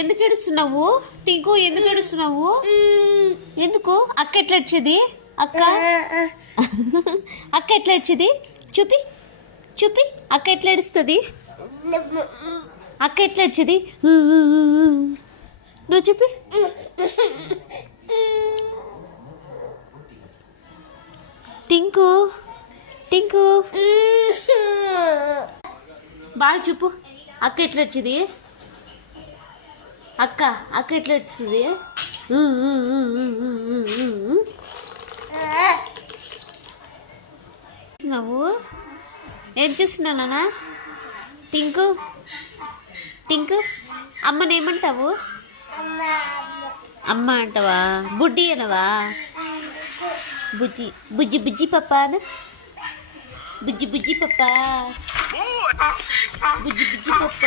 ఎందుకు ఏడుస్తున్నావు టింకు? ఎందుకు ఏడుస్తున్నావు? ఎందుకు? అక్క ఎట్లా వచ్చేది? అక్క అక్క ఎట్లా వచ్చేది? చూపి చూపి. అక్క ఎట్లా ఏడుస్తుంది? అక్క ఎట్లా వచ్చేది? నువ్వు చూపి. టింకు టింకు బాగా చూపు. అక్క ఎట్లా వచ్చేది? అక్క అక్క ఎట్లా వస్తుంది? నువ్వు ఏం చేస్తున్నావు నాన్న? టింకు టింకు అమ్మని ఏమంటావు? అమ్మ అంటావా? బుడ్డి అనవా? బుజ్జి బుజ్జి బుజ్జి పప్ప అను. బుజ్జి బుజ్జి పప్ప, బుజ్జి బుజ్జి పప్ప.